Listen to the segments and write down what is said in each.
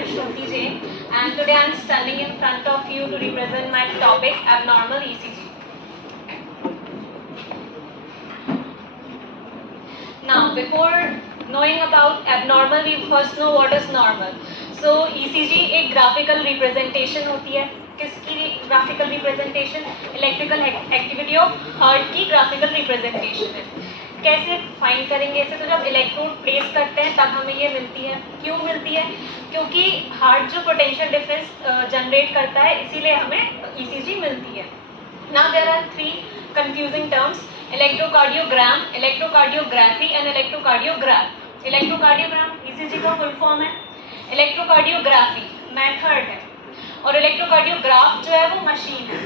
am Shruti Jain and today I am standing in front of you to represent my topic abnormal ECG. Now before knowing about abnormal we first know what is normal. So ECG एक graphical representation होती है. किसकी graphical representation? Electrical activity of heart की graphical representation है. कैसे find करेंगे इसे? तो जब इलेक्ट्रोड प्लेस करते हैं तब हमें ये मिलती है. क्यों मिलती है? क्योंकि हार्ट जो पोटेंशियल डिफरेंस जनरेट करता है इसीलिए हमें ईसीजी मिलती है. Now there are three confusing terms: electrocardiogram, electrocardiography and electrocardiograph. Electrocardiogram ECG का फुल फॉर्म है, इलेक्ट्रोकार्डियोग्राफी मेथड है और इलेक्ट्रोकार्डियोग्राफ जो है वो मशीन है.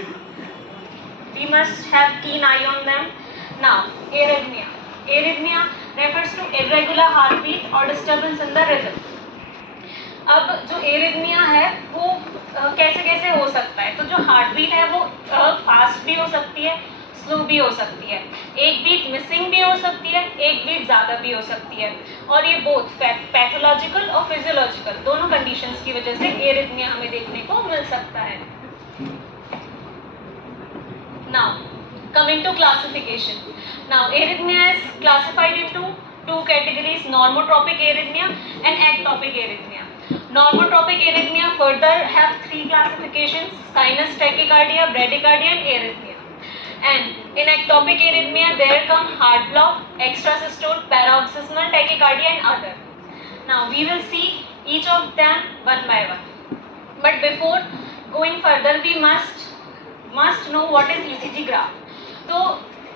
We must have keen eye on them. Now arrhythmia. Arrhythmia refers to irregular heartbeat or disturbance in the rhythm. अब जो एरिथमिया है वो कैसे कैसे हो सकता है? तो जो हार्ट बीट है वो फास्ट भी हो सकती है, स्लो भी हो सकती है, एक बीट मिसिंग भी हो सकती है, एक बीट ज़्यादा भी हो सकती है. और ये बोथ पैथोलॉजिकल और फिजियोलॉजिकल दोनों कंडीशंस की वजह से एरिथमिया हमें देखने को मिल सकता है. Now coming to classification. Now arrhythmia is classified into two categories: normotropic arrhythmia and ectopic arrhythmia. Normotropic arrhythmia further have three classifications: sinus tachycardia, bradycardia and arrhythmia. And in ectopic arrhythmia there come heart block, extrasystole, paroxysmal tachycardia and other. Now we will see each of them one by one. But before going further we must know what is ECG graph. तो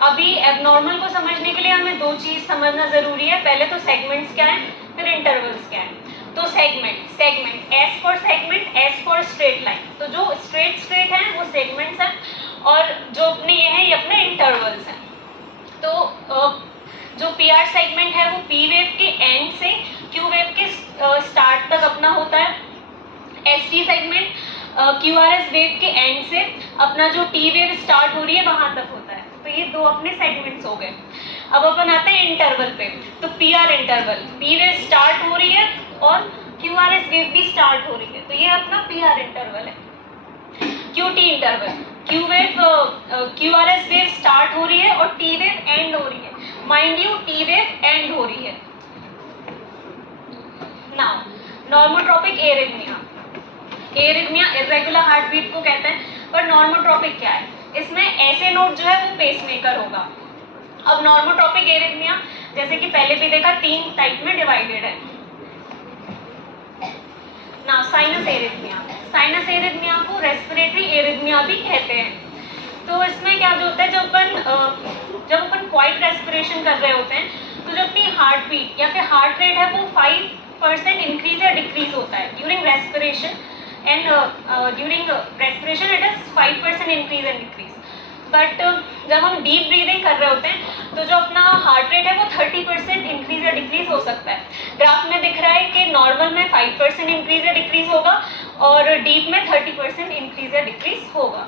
अभी abnormal को समझने के लिए हमें दो चीज़ समझना ज़रूरी है. पहले तो सेगमेंट्स क्या हैं, फिर इंटरवल्स क्या हैं. तो segment S for segment, S for straight line. तो जो स्ट्रेट हैं वो सेगमेंट्स हैं और जो अपने ये हैं ये अपने इंटरवल्स हैं. तो जो पी आर सेगमेंट है वो पी वेव के एंड से क्यू वेव के स्टार्ट तक अपना होता है. S T segment Q R S wave के एंड से अपना जो टी वेव स्टार्ट हो रही है वहाँ तक होता है. तो ये दो अपने सेगमेंट्स हो गए. अब अपन आते हैं इंटरवल पे. तो P R interval, P wave start हो रही है और क्यू आर एस वेव भी स्टार्ट हो रही है, तो ये अपना पी आर इंटरवल है. Q T interval, Q R S wave start हो रही है और टी वेव एंड हो रही है. Mind you, t wave end हो रही है. Now normotropic arrhythmia. Arrhythmia irregular heart beat को कहते हैं. पर नॉर्मोट्रोपिक क्या है? इसमें ऐसे नोड जो है वो पेसमेकर होगा. अब नॉर्मोट्रोपिक एरिथमिया जैसे कि पहले भी देखा तीन टाइप में डिवाइडेड है. ना साइनस एरिथमिया. साइनस एरिथमिया को रेस्पिरेटरी एरिथमिया भी कहते हैं. तो इसमें क्या जो होता है, जब अपन क्वाइट रेस्पिरेशन कर रहे होते हैं तो जो अपनी हार्ट बीट या फिर हार्ट रेट है वो 5% इंक्रीज या डिक्रीज होता है during respiration. And during respiration it is 5% increase and decrease. But जब हम डीप ब्रीदिंग कर रहे होते हैं तो जो अपना हार्ट रेट है वो 30% इंक्रीज या डिक्रीज हो सकता है. ग्राफ में दिख रहा है कि नॉर्मल में 5% इंक्रीज या डिक्रीज होगा और डीप में 30% इंक्रीज या डिक्रीज होगा.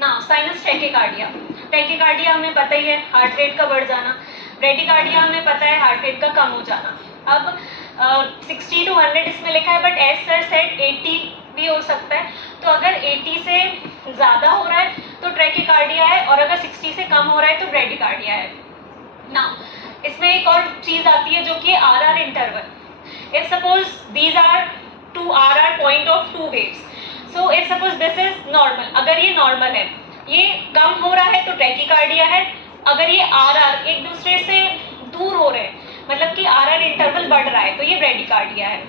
ना साइनस टैकीकार्डिया. टैकीकार्डिया हमें पता ही है, हार्ट रेट का बढ़ जाना. ब्रेडिकार्डिया हमें पता है, हार्ट रेट का कम हो जाना. अब 60 to 100 इसमें लिखा है, बट एज सर सेड 80 भी हो सकता है. तो अगर 80 से ज़्यादा हो रहा है तो ट्रैकीकार्डिया है और अगर 60 से कम हो रहा है तो ब्रेडिकार्डिया है. ना इसमें एक और चीज़ आती है जो कि R R interval. If suppose these are two R R point of two waves. So if suppose this is normal, अगर ये नॉर्मल है, ये कम हो रहा है तो ट्रैकीकार्डिया है. अगर ये आर आर एक दूसरे से दूर हो रहे हैं, मतलब कि आर आर इंटरवल बढ़ रहा है, तो ये ब्रेडिकार्डिया है.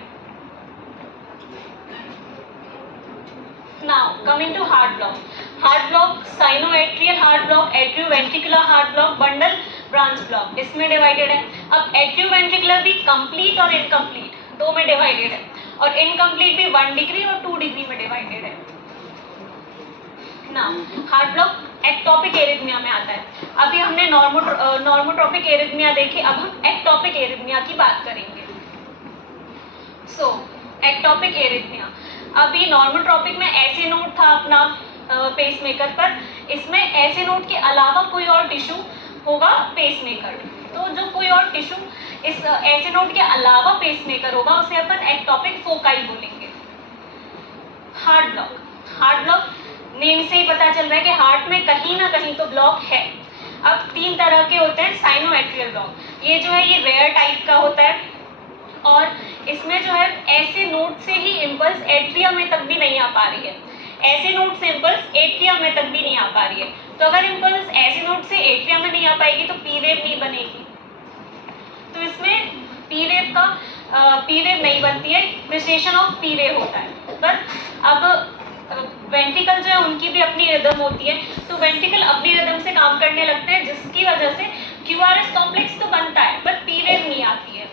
Now coming to heart block. Heart block sinoatrial heart block, atrioventricular heart block, bundle branch block इसमें डिवाइडेड है. अब एट्रियोवेंट्रिकुलर भी कंप्लीट और इनकम्प्लीट दो में डिवाइडेड है और इनकम्प्लीट भी 1 डिग्री और 2 डिग्री में डिवाइडेड है. Now heart block ectopic arrhythmia में आता है. अभी हमने नॉर्मोट्रोपिक एरिथमिया देखी, अब हम एक्टोपिक एरिथमिया की बात करेंगे. सो एक्टोपिक एरिथमिया. अभी नॉर्मोट्रोपिक में ऐसे नोड था अपना पेसमेकर पर, इसमें ऐसे नोड के अलावा कोई और टिश्यू होगा पेसमेकर. तो जो कोई और टिश्यू इस ऐसे नोड के अलावा पेसमेकर होगा उसे अपन एक्टोपिक फोकाई बोलेंगे। Heart block, heart block name से ही पता चल रहा है कि हार्ट में कहीं ना कहीं तो ब्लॉक है। अब 3 तरह के होते हैं साइनोएट्रियल ब्लॉक, ये जो है ये रेयर टाइप का होता है और इसमें जो है ऐसे नोड से ही इम्पल्स एट्रियम में तक भी नहीं आ पा रही है, ऐसे नोड से इम्पल्स एट्रियम में तक भी नहीं आ पा रही है। तो अगर इम्पल्स ऐसे नोड से एट्रियम में नहीं आ पाएगी तो पी वेव नहीं बनेगी, तो इसमें पी वेव का पी वेव नहीं बनती है, प्रिसेशन ऑफ पी वेव होता है। पर अब वेंट्रिकल जो है उनकी भी अपनी रिदम होती है, तो वेंट्रिकल अपनी रिदम से काम करने लगते हैं जिसकी वजह से क्यूआरएस कॉम्प्लेक्स तो बनता है पर पी वेव नहीं आती है।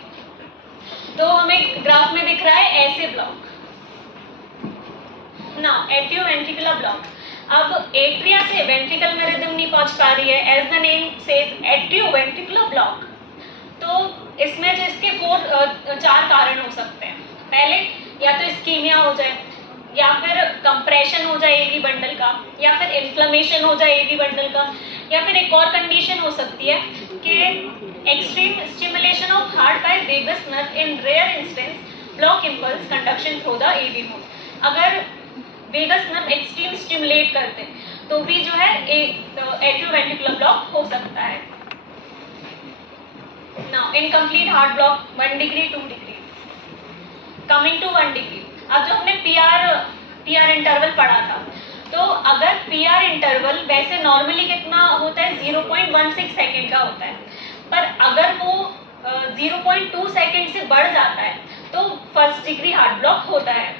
तो हमें ग्राफ में दिख रहा है ऐसे ब्लॉक। नाउ एट्रियोवेंट्रिकुलर ब्लॉक, अब एट्रिया से वेंट्रिकल में रिदम नहीं पहुंच पा रही है, as the name says atrioventricular block. तो इसमें जो इसके 4 कारण हो सकते हैं। पहले या तो इस्कीमिया हो जाए, या फिर कंप्रेशन हो जाए एवी बंडल का, या फिर इन्फ्लेमेशन हो जाए एवी बंडल का, या फिर एक और कंडीशन हो सकती है कि extreme stimulation of heart by vagus nerve in rare instance block impulse conduction through the AV node. अगर वेगस नर्व एक्सट्रीम स्टिमुलेट करते तो भी जो है एट्रियोवेंट्रिकुलर ब्लॉक हो सकता है। Now incomplete heart block 1 degree 2 degree, coming to 1 degree. अब जो हमने पीआर इंटरवल पढ़ा था, तो अगर पीआर इंटरवल वैसे नॉर्मली कितना होता है 0.16 सेकेंड का होता है, पर अगर वो 0.2 सेकेंड से बढ़ जाता है तो 1st डिग्री हार्ट ब्लॉक होता है।